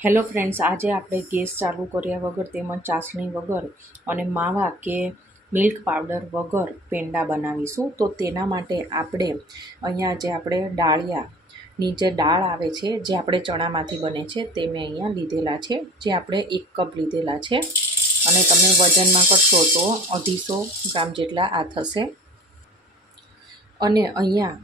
Hello friends, આજે આપણે gas ચાલુ કર્યા વગર તેમજ ચાસણી વગર અને માવા કે મિલ્ક પાવડર વગર પેંડા બનાવીશું. તો તેના માટે આપણે અહીંયા જે આપણે ડાળિયાની જે દાળ આવે છે, જે આપણે ચણામાંથી બને છે, તે મેં અહીંયા લીધેલા છે, જે આપણે 1 કપ લીધેલા છે. અને તમે વજનમાં કરશો તો 250 ગ્રામ જેટલા આ થશે. અને અહીંયા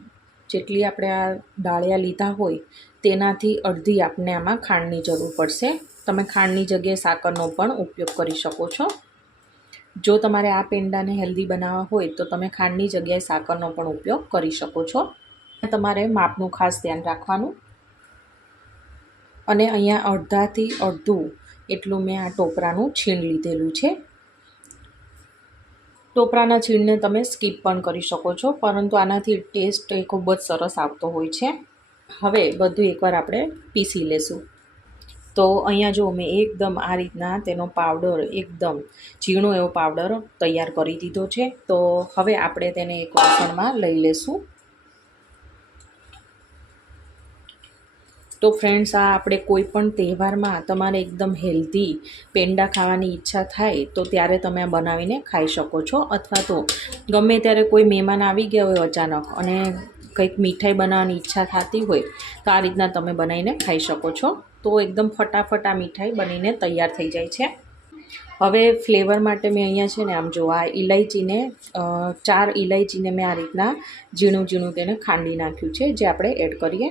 જેટલી આપણે આ ડાળિયા લીધા હોય તેનાથી અડધી આપણે આમાં ખાંડની જરૂર પડશે. તમે ખાંડની જગ્યાએ સાકરનો પણ ઉપયોગ કરી શકો છો. જો તમારે આ પેંડાને હેલ્ધી બનાવવા હોય તો તમે ખાંડની જગ્યાએ સાકરનો પણ ઉપયોગ કરી શકો છો. તમારે માપનું ખાસ ધ્યાન રાખવાનું. અને અહીંયા અડધાથી અડધું એટલું મેં આ ટોપરાનું છીણ લીધેલું છે. ટોપરાના છીણને તમે સ્કીપ પણ કરી શકો છો, પરંતુ આનાથી ટેસ્ટ ખૂબ જ સરસ આવતો હોય છે. હવે બધું એકવાર આપણે પીસી લેશું. તો અહીંયા જો મેં એકદમ આ રીતના તેનો પાવડર એકદમ ઝીણો એવો પાવડર તૈયાર કરી દીધો છે. તો હવે આપણે તેને એક વાસણમાં લઈ લેશું. તો ફ્રેન્ડ્સ, આ આપણે કોઈ પણ તહેવારમાં તમારે એકદમ હેલ્ધી પેંડા ખાવાની ઈચ્છા થાય તો ત્યારે તમે આ બનાવીને ખાઈ શકો છો. અથવા તો ગમે ત્યારે કોઈ મહેમાન આવી ગયા હોય અચાનક અને કંઈક મીઠાઈ બનાવવાની ઈચ્છા થતી હોય તો આ રીતના તમે બનાવીને ખાઈ શકો છો. તો એકદમ ફટાફટ આ મીઠાઈ બનીને તૈયાર થઈ જાય છે. હવે ફ્લેવર માટે મેં અહીંયા છે ને આમ જો આ ઇલાયચીને 4 ઇલાયચીને મેં આ રીતના ઝીણું ઝીણું તેને ખાંડી નાખ્યું છે, જે આપણે એડ કરીએ.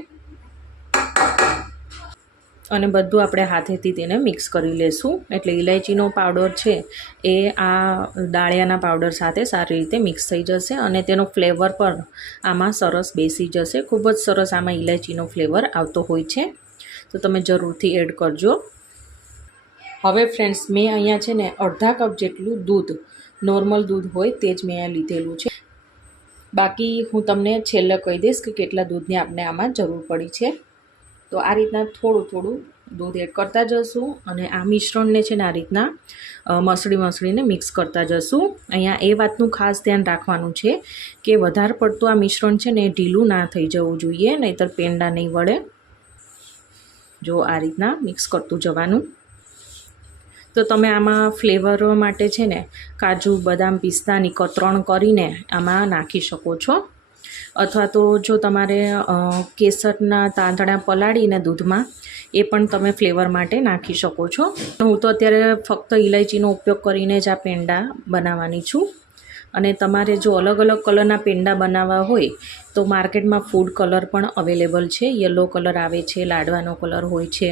અને બધું આપણે હાથેથી તેને મિક્સ કરી લેશું. એટલે ઇલાયચીનો પાવડર છે એ આ ડાળિયાના પાવડર સાથે સારી રીતે મિક્સ થઈ જશે અને તેનો ફ્લેવર પણ આમાં સરસ બેસી જશે. ખૂબ જ સરસ આમાં ઇલાયચીનો ફ્લેવર આવતો હોય છે. તો તમે જરૂરથી એડ કરજો. હવે ફ્રેન્ડ્સ, મેં અહીંયા છે ને અડધા કપ જેટલું દૂધ, નોર્મલ દૂધ હોય તે જ મેં અહીંયા લીધેલું છે. બાકી હું તમને છેલ્લે કહી દઈશ કે કેટલા દૂધની આપણે આમાં જરૂર પડી છે. તો આ રીતના થોડું થોડું દૂધ એડ કરતા જશું અને આ મિશ્રણને છે ને આ રીતના મસળીને મિક્સ કરતા જશું. અહીંયા એ વાતનું ખાસ ધ્યાન રાખવાનું છે કે વધારે પડતું આ મિશ્રણ છે ને ઢીલું ના થઈ જવું જોઈએ, નહીંતર પેંડા નહીં વળે. જો આ રીતના મિક્સ કરતું જવાનું. તો તમે આમાં ફ્લેવર માટે છે ને કાજુ, બદામ, પિસ્તાની કતરણ કરીને આમાં નાખી શકો છો. અથવા તો જો તમારે કેસરના તાંતણા પલાળીને દૂધમાં એ પણ તમે ફ્લેવર માટે નાખી શકો છો. હું તો અત્યારે ફક્ત ઇલાયચીનો ઉપયોગ કરીને જ આ પેંડા બનાવવાની છું. અને તમારે જો અલગ અલગ કલરના પેંડા બનાવવા હોય તો માર્કેટમાં ફૂડ કલર પણ અવેલેબલ છે. યલો કલર આવે છે, લાડવાનો કલર હોય છે,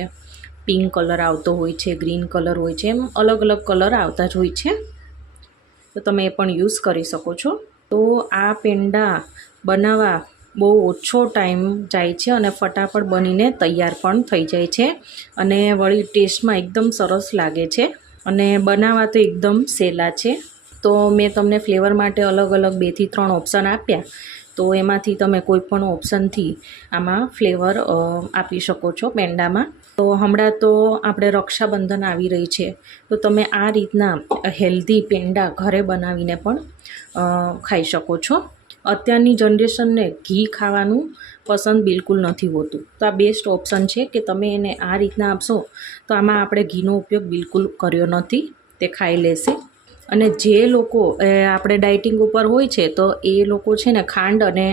પિંક કલર આવતો હોય છે, ગ્રીન કલર હોય છે, એમ અલગ અલગ કલર આવતા જ હોય છે. તો તમે એ પણ યુઝ કરી શકો છો. તો આ પેંડા બનાવવા બહુ ઓછો ટાઈમ જાય છે અને ફટાફટ બનીને તૈયાર પણ થઈ જાય છે. અને વળી ટેસ્ટમાં એકદમ સરસ લાગે છે અને બનાવવા તો એકદમ સહેલા છે. તો મેં તમને ફ્લેવર માટે અલગ અલગ 2 થી 3 ઓપ્શન આપ્યા. તો એમાંથી તમે કોઈ પણ ઓપ્શનથી આમાં ફ્લેવર આપી શકો છો પેંડામાં. તો હમણાં તો આપણે રક્ષાબંધન આવી રહી છે, તો તમે આ રીતના હેલ્ધી પેંડા ઘરે બનાવીને પણ ખાઈ શકો છો. અત્યારની જનરેશનને ઘી ખાવાનું પસંદ બિલકુલ નથી હોતું. તો આ બેસ્ટ ઓપ્શન છે કે તમે એને આ રીતના આપશો તો આમાં આપણે ઘીનો ઉપયોગ બિલકુલ કર્યો નથી, તે ખાઈ લેશે. અને જે લોકો આપણે ડાયટિંગ ઉપર હોય છે તો એ લોકો છે ને ખાંડ અને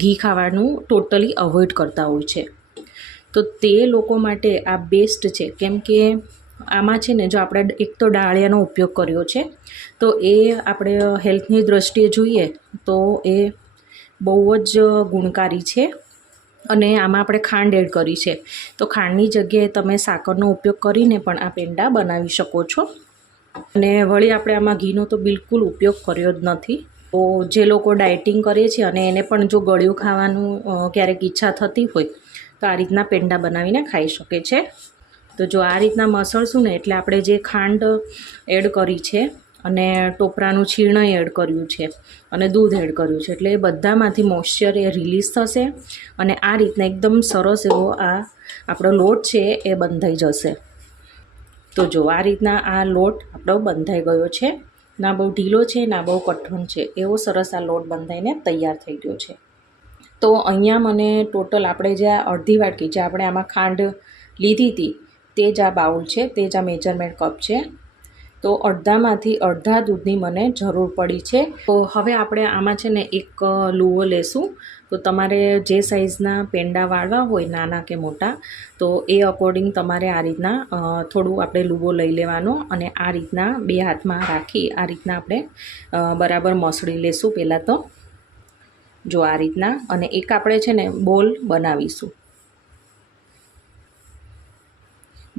ઘી ખાવાનું ટોટલી અવોઇડ કરતા હોય છે. તો તે લોકો માટે આ બેસ્ટ છે, કેમ કે આમાં છે ને જો આપણે એક તો ડાળિયાનો ઉપયોગ કર્યો છે તો એ આપણે હેલ્થની દ્રષ્ટિએ જોઈએ તો એ બહુ જ ગુણકારી છે. અને આમાં આપણે ખાંડ એડ કરી છે, તો ખાંડની જગ્યાએ તમે સાકરનો ઉપયોગ કરીને પણ આ પેંડા બનાવી શકો છો. અને વળી આપણે આમાં ઘીનો તો બિલકુલ ઉપયોગ કર્યો જ નથી. તો જે લોકો ડાયટિંગ કરે છે અને એને પણ જો ગળ્યું ખાવાનું ક્યારેક ઈચ્છા થતી હોય તો આ રીતના પેંડા બનાવીને ખાઈ શકે છે. તો જો આ રીતના મસળશું ને એટલે આપણે જે ખાંડ એડ કરી છે અને ટોપરાનું છીણ એડ કર્યું છે અને દૂધ એડ કર્યું છે, એટલે એ બધામાંથી મોઇશ્ચર એ રિલીઝ થશે અને આ રીતના એકદમ સરસ એવો આ આપણો લોટ છે એ બંધાઈ જશે. તો જો આ રીતના આ લોટ આપણો બંધાઈ ગયો છે. ના બહુ ઢીલો છે, ના બહુ કઠણ છે, એવો સરસ આ લોટ બંધાઈને તૈયાર થઈ ગયો છે. તો અહીંયા મને ટોટલ આપણે જે અડધી વાટકી જે આપણે આમાં ખાંડ લીધી હતી તે જ આ બાઉલ છે, તે જ આ મેજરમેન્ટ કપ છે. તો અડધામાંથી અડધા દૂધની મને જરૂર પડી છે. તો હવે આપણે આમાં છે ને એક લુવો લેશું. તો તમારે જે સાઇઝના પેંડા વાળવા હોય, નાના કે મોટા, તો એ અકોર્ડિંગ તમારે આ રીતના થોડું આપણે લુવો લઈ લેવાનો અને આ રીતના બે હાથમાં રાખી આ રીતના આપણે બરાબર મસળી લેશું પહેલાં તો. જો આ રીતના. અને એક આપણે છે ને બોલ બનાવીશું.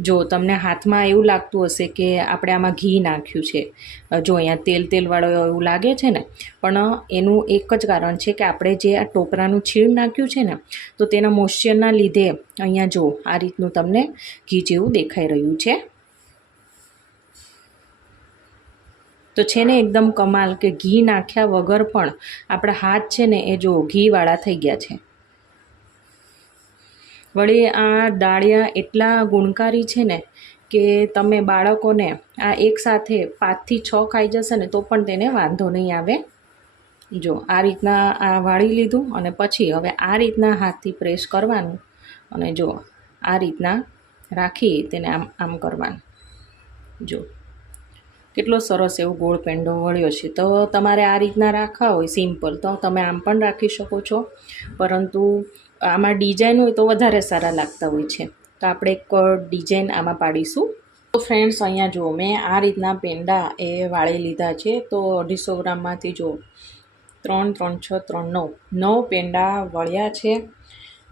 જો તમને હાથમાં એવું લાગતું હશે કે આપણે આમાં ઘી નાખ્યું છે, જો અહીંયા તેલવાળો એવું લાગે છે ને, પણ એનું એક જ કારણ છે કે આપણે જે આ ટોપરાનું છીણ નાખ્યું છે ને, તો તેના મોઇશ્ચરના લીધે અહીંયા જો આ રીતનું તમને ઘી જેવું દેખાઈ રહ્યું છે. તો છે ને એકદમ કમાલ કે ઘી નાખ્યા વગર પણ આપણા હાથ છે ને એ જો ઘીવાળા થઈ ગયા છે. વળી આ દાળિયા એટલા ગુણકારી છે ને કે તમે બાળકોને આ એકસાથે 5 થી 6 ખાઈ જશે ને તો પણ તેને વાંધો નહીં આવે. જો આ રીતના આ વાળી લીધું અને પછી હવે આ રીતના હાથથી પ્રેસ કરવાનું અને જો આ રીતના રાખી તેને આમ આમ કરવાનું. જો કેટલો સરસ એવો ગોળ પેંડો વળ્યો છે. તો તમારે આ રીતના રાખવા હોય સિમ્પલ તો તમે આમ પણ રાખી શકો છો, પરંતુ આમાં ડિઝાઇન હોય તો વધારે સારા લાગતા હોય છે. તો આપણે એક ડિઝાઇન આમાં પાડીશું. તો ફ્રેન્ડ્સ અહીંયા જુઓ, મેં આ રીતના પેંડા એ વાળી લીધા છે. તો 250 ગ્રામમાંથી જો 3, 3, 6, 3, 9 પેંડા વળ્યા છે.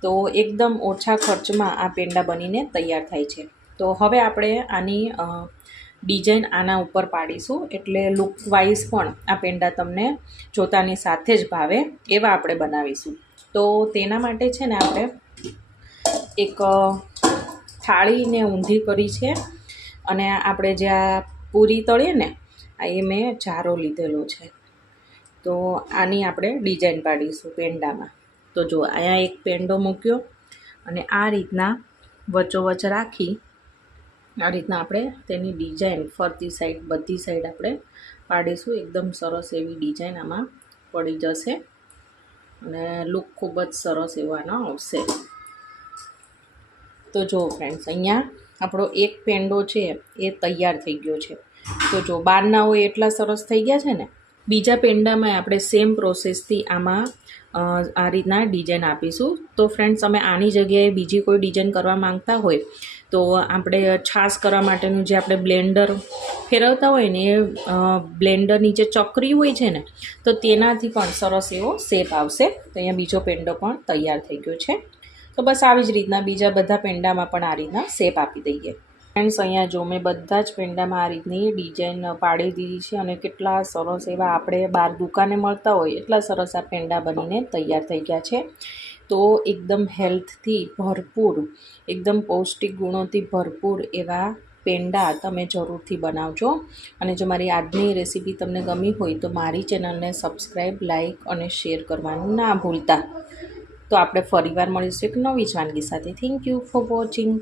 તો એકદમ ઓછા ખર્ચમાં આ પેંડા બનીને તૈયાર થાય છે. તો હવે આપણે આની ડિઝાઇન આના ઉપર પાડીશું, એટલે લુક વાઇઝ પણ આ પેંડા તમને જોતાની સાથે જ ભાવે એવા આપણે બનાવીશું. તો તેના માટે છે ને આપણે એક થાળીને ઊંધી કરી છે અને આપણે જે આ પૂરી તળીએ ને એ મેં જારો લીધેલો છે. તો આની આપણે ડિઝાઇન પાડીશું પેંડામાં. તો જો અહીંયા એક પેંડો મૂક્યો અને આ રીતના વચ્ચોવચ રાખી આ રીતના આપણે તેની ડિઝાઇન ફરતી સાઈડ બધી સાઈડ આપણે પાડીશું. એકદમ સરસ એવી ડિઝાઇન આમાં પડી જશે અને લુક ખૂબ જ સરસ એવો આનો આવશે. તો જો ફ્રેન્ડ્સ અહીંયા આપણો એક પેંડો છે એ તૈયાર થઈ ગયો છે. તો જો બહારના હોય એટલા સરસ થઈ ગયા છે ને. બીજા પેંડામાં આપણે સેમ પ્રોસેસથી આમાં આ રીતના ડિઝાઇન આપીશું. તો ફ્રેન્ડ્સ તમે આની જગ્યાએ બીજી કોઈ ડિઝાઇન કરવા માંગતા હોય તો આપણે છાશ કરવા માટેનું જે આપણે બ્લેન્ડર ફેરવતા હોય ને એ બ્લેન્ડરની જે ચકરી હોય છે ને, તો તેનાથી પણ સરસ એવો શેપ આવશે. તો અહીંયા બીજો પેંડો પણ તૈયાર થઈ ગયો છે. તો બસ આવી જ રીતના બીજા બધા પેંડામાં પણ આ રીતના શેપ આપી દઈએ. ફ્રેન્ડ્સ અહીંયા જો મેં બધા જ પેંડામાં આ રીતની ડિઝાઇન પાડી દીધી છે અને કેટલા સરસ એવા આપણે બહાર દુકાને મળતા હોય એટલા સરસ આ પેંડા બનીને તૈયાર થઈ ગયા છે. તો એકદમ હેલ્થથી ભરપૂર, એકદમ પૌષ્ટિક ગુણોથી ભરપૂર એવા પેંડા તમે જરૂરથી બનાવજો. અને જો મારી આજની રેસીપી તમને ગમી હોય તો મારી ચેનલને સબસ્ક્રાઈબ, લાઈક અને શેર કરવાનું ના ભૂલતા. તો આપણે ફરીવાર મળીશું એક નવી જ વાનગી સાથે. Thank you for watching.